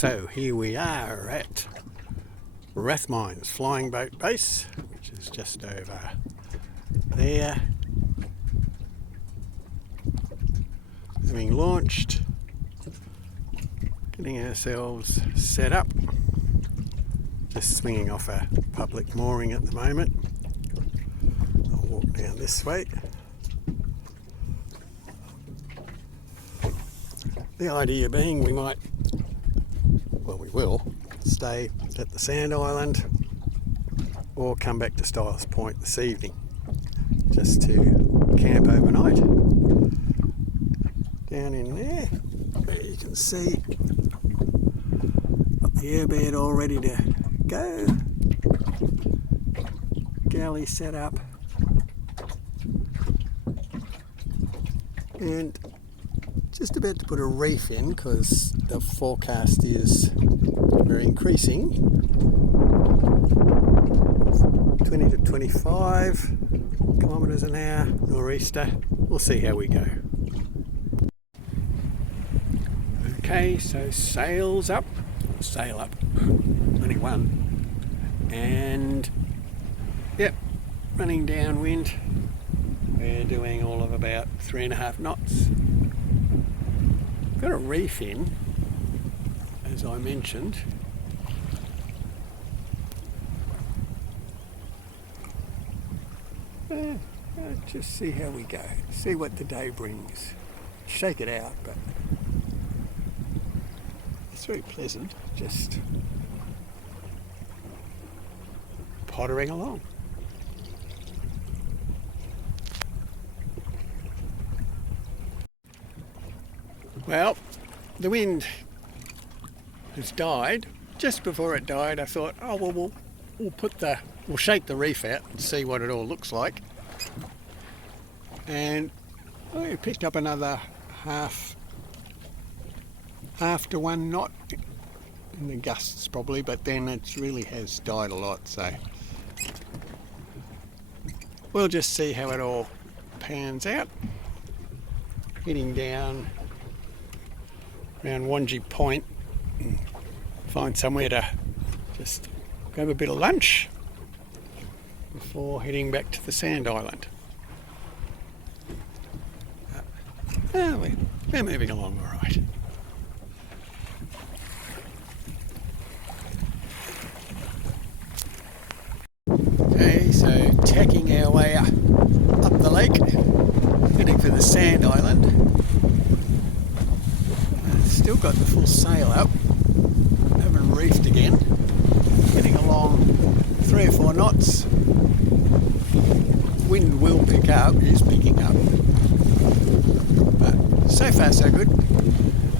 So here we are at Rathmines Flying Boat Base, which is just over there. Having launched, getting ourselves set up, just swinging off a public mooring at the moment. I'll walk down this way. The idea being we will stay at the Sand Island or come back to Styles Point this evening just to camp overnight. Down in there where you can see got the airbed all ready to go, galley set up, and just about to put a reef in because the forecast is very increasing. 20 to 25 kilometres an hour nor'easter. We'll see how we go. Okay, so sail up, only one, and yep, running downwind. We're doing all of about 3.5 knots. Got a reef in, as I mentioned. Just see how we go, see what the day brings. Shake it out, but it's very pleasant, just pottering along. Well, the wind has died. Just before it died, I thought, oh well, we'll shake the reef out and see what it all looks like. And I picked up another half to 1 knot in the gusts probably, but then it really has died a lot. So we'll just see how it all pans out. Heading down around Wanji Point, find somewhere to just grab a bit of lunch before heading back to the Sand Island. We're moving along all right. Okay, so tacking our way up the lake, heading for the Sand Island. Still got the full sail up, haven't reefed again, getting along 3 or 4 knots. Wind will pick up, is picking up, but so far so good.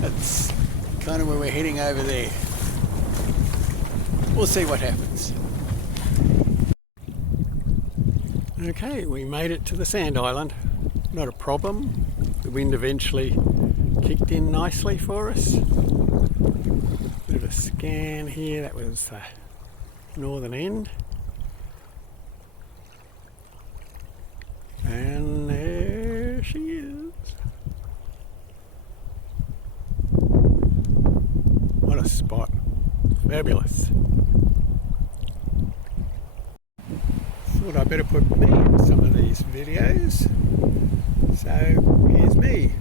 That's kind of where we're heading over there. We'll see what happens. Okay, we made it to the Sand Island, not a problem. The wind eventually kicked in nicely for us. Bit of a scan here, that was the northern end. And there she is. What a spot. Fabulous. Thought I'd better put me in some of these videos. So here's me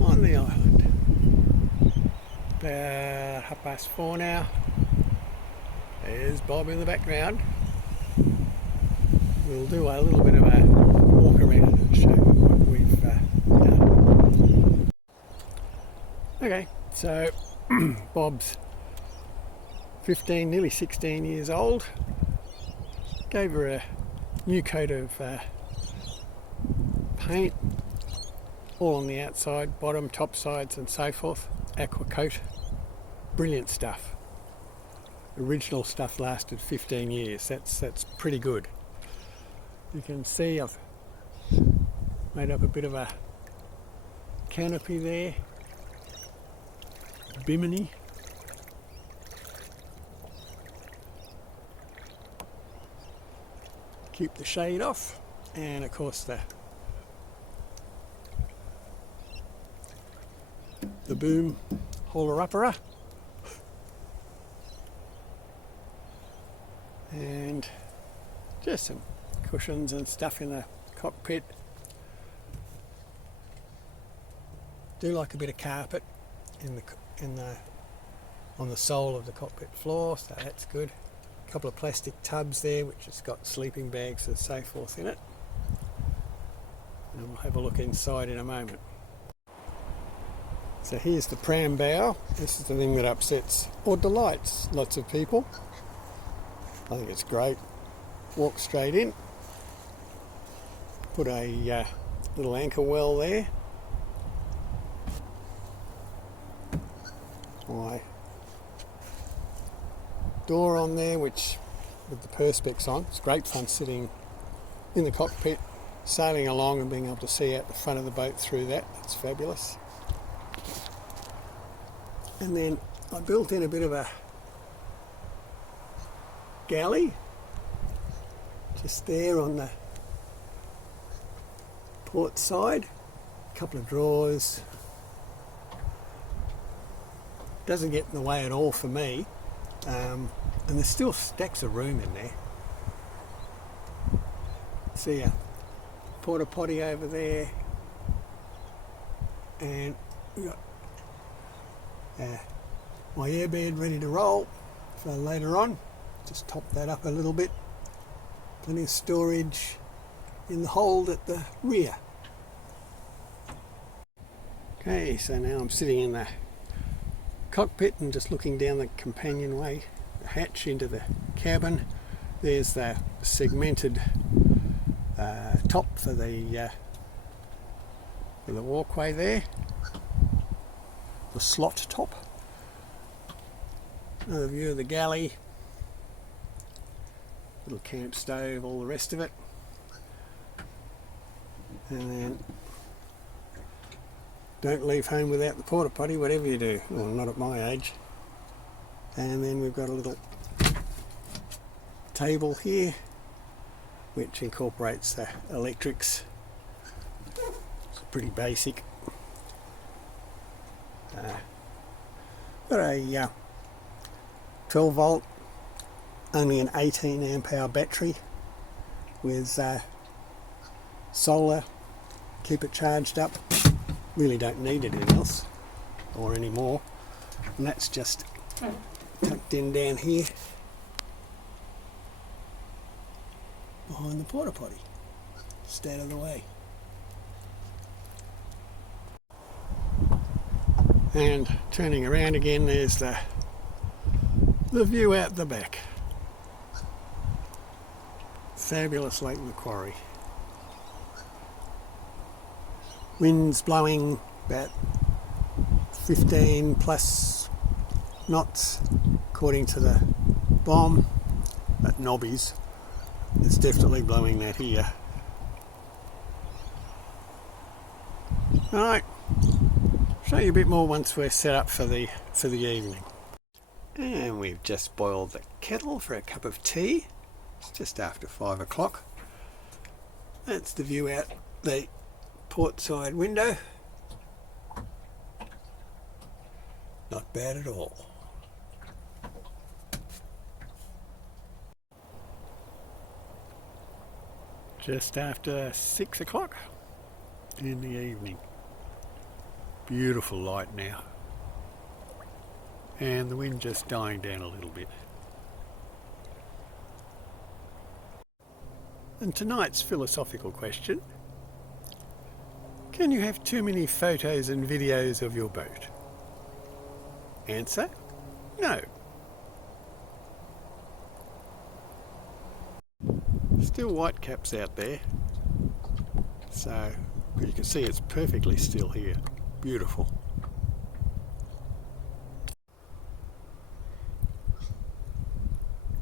on the island. About 4:30 now. There's Bob in the background. We'll do a little bit of a walk around and show you what we've done. Okay, so Bob's 15, nearly 16 years old. Gave her a new coat of paint, all on the outside, bottom, top sides and so forth. Aqua coat. Brilliant stuff. Original stuff lasted 15 years. That's pretty good. You can see I've made up a bit of a canopy there. Bimini. Keep the shade off, and of course the boom hauler-upperer and just some cushions and stuff in the cockpit. Do like a bit of carpet on the sole of the cockpit floor, so that's good. A couple of plastic tubs there which has got sleeping bags and so forth in it. And we'll have a look inside in a moment. So here's the pram bow. This is the thing that upsets or delights lots of people. I think it's great. Walk straight in. Put a little anchor well there. My door on there, which with the perspex on. It's great fun sitting in the cockpit, sailing along and being able to see out the front of the boat through that. It's fabulous. And then I built in a bit of a galley just there on the port side. A couple of drawers. Doesn't get in the way at all for me. And there's still stacks of room in there. See a porta potty over there, and we've got my airbed ready to roll for later on. Just top that up a little bit. Plenty of storage in the hold at the rear. Okay, so now I'm sitting in the cockpit and just looking down the companionway, the hatch into the cabin. There's the segmented top for the walkway there, the slot top. Another view of the galley, little camp stove, all the rest of it. And then don't leave home without the porta potty, whatever you do. Well, not at my age. And then we've got a little table here which incorporates the electrics. It's pretty basic. Got a 12 volt, only an 18 amp hour battery with solar, keep it charged up. Really don't need anything else or any more, and that's just tucked in down here behind the porta potty. Stay out of the way. And turning around again, there's the view out the back. Fabulous Lake Macquarie. Winds blowing about 15 plus knots according to the bomb, but knobbies. It's definitely blowing that here. Alright, show you a bit more once we're set up for the evening. And we've just boiled the kettle for a cup of tea. It's just after 5 o'clock. That's the view out the port side window. Not bad at all. Just after 6 o'clock in the evening. Beautiful light now. And the wind just dying down a little bit. And tonight's philosophical question: can you have too many photos and videos of your boat? Answer: no. Still white caps out there, so you can see it's perfectly still here. Beautiful.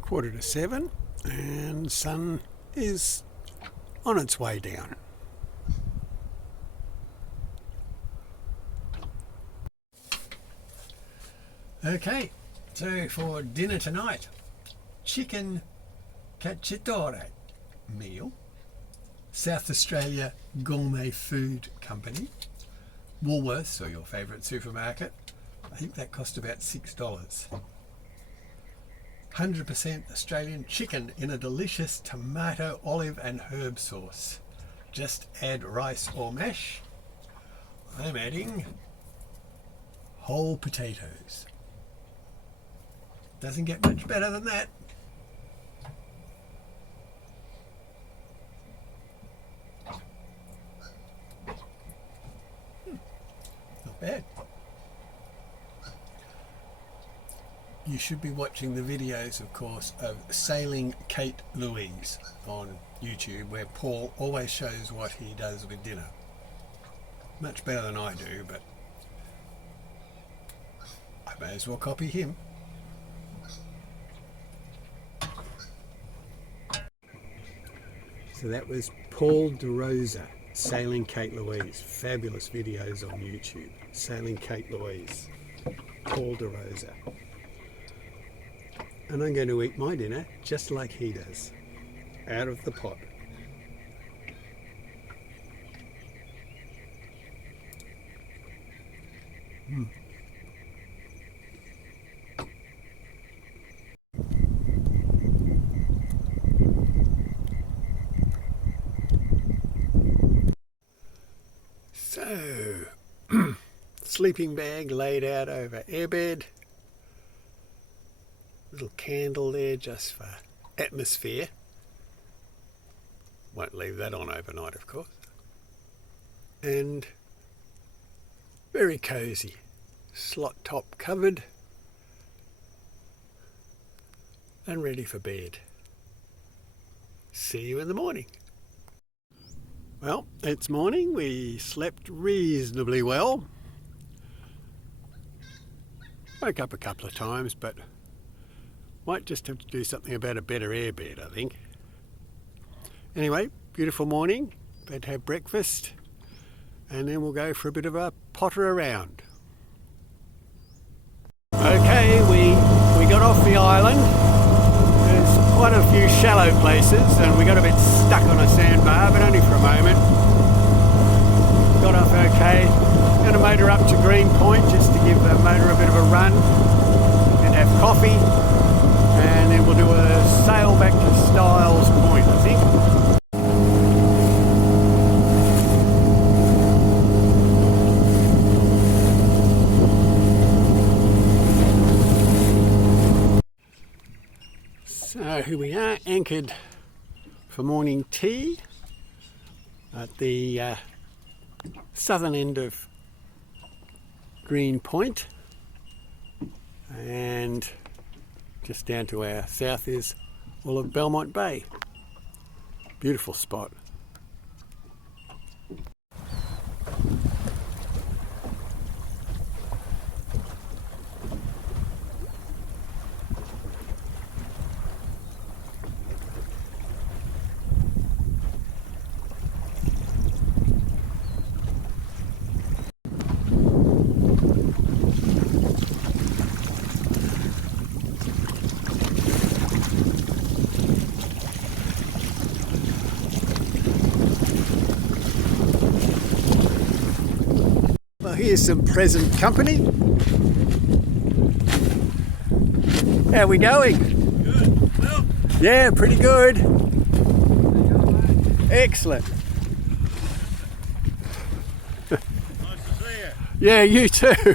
Quarter to 7 and sun is on its way down. Okay, so for dinner tonight, chicken cacciatore meal, South Australia Gourmet Food Company, Woolworths or your favourite supermarket. I think that cost about $6. 100% Australian chicken in a delicious tomato, olive and herb sauce. Just add rice or mash. I'm adding whole potatoes. Doesn't get much better than that. Not bad. You should be watching the videos, of course, of Sailing Kate Louise on YouTube, where Paul always shows what he does with dinner. Much better than I do, but I may as well copy him. So that was Paul DeRosa, Sailing Kate Louise. Fabulous videos on YouTube. Sailing Kate Louise, Paul DeRosa. And I'm going to eat my dinner just like he does, out of the pot. So, sleeping bag laid out over airbed. Little candle there just for atmosphere. Won't leave that on overnight, of course. And very cosy. Slot top covered and ready for bed. See you in the morning. Well, it's morning. We slept reasonably well. Woke up a couple of times, but might just have to do something about a better airbed, I think. Anyway, beautiful morning. Better have breakfast, and then we'll go for a bit of a potter around. Okay, we got off the island. There's quite a few shallow places, and we got a bit stuck on a sandbar, but only for a moment. Got off okay. Going to motor up to Green Point just to give the motor a bit of a run and have coffee. And then we'll do a sail back to Styles Point, I think. So here we are, anchored for morning tea at the southern end of Green Point. And just down to our south is all of Belmont Bay. Beautiful spot. Here's some present company. How are we going? Good. Well, yeah, pretty good. Excellent. nice to see you. Yeah, you too.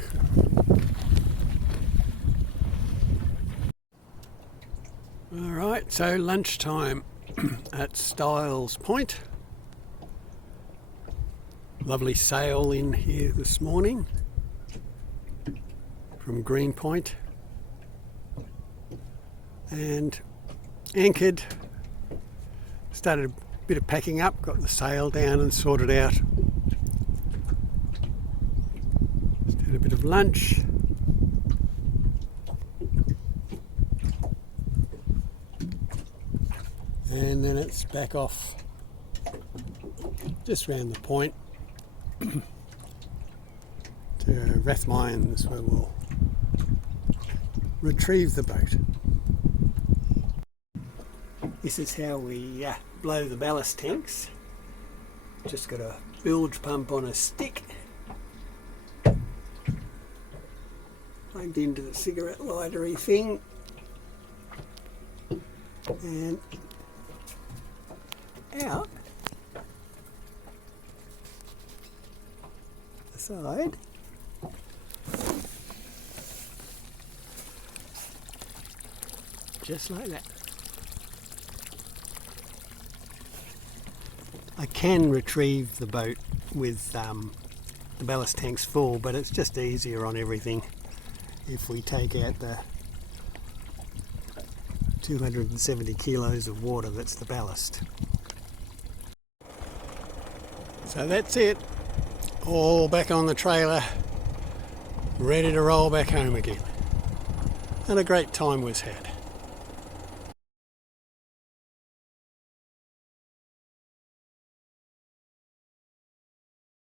All right, so lunchtime at Styles Point. Lovely sail in here this morning from Green Point, and anchored. Started a bit of packing up, got the sail down and sorted out. Just had a bit of lunch. And then it's back off just round the point to Rathmines, where we'll retrieve the boat. This is how we blow the ballast tanks. Just got a bilge pump on a stick plugged into the cigarette lighter-y thing, and out the side. Just like that. I can retrieve the boat with the ballast tanks full, but it's just easier on everything if we take out the 270 kilos of water that's the ballast. So that's it, all back on the trailer, ready to roll back home again. And a great time was had.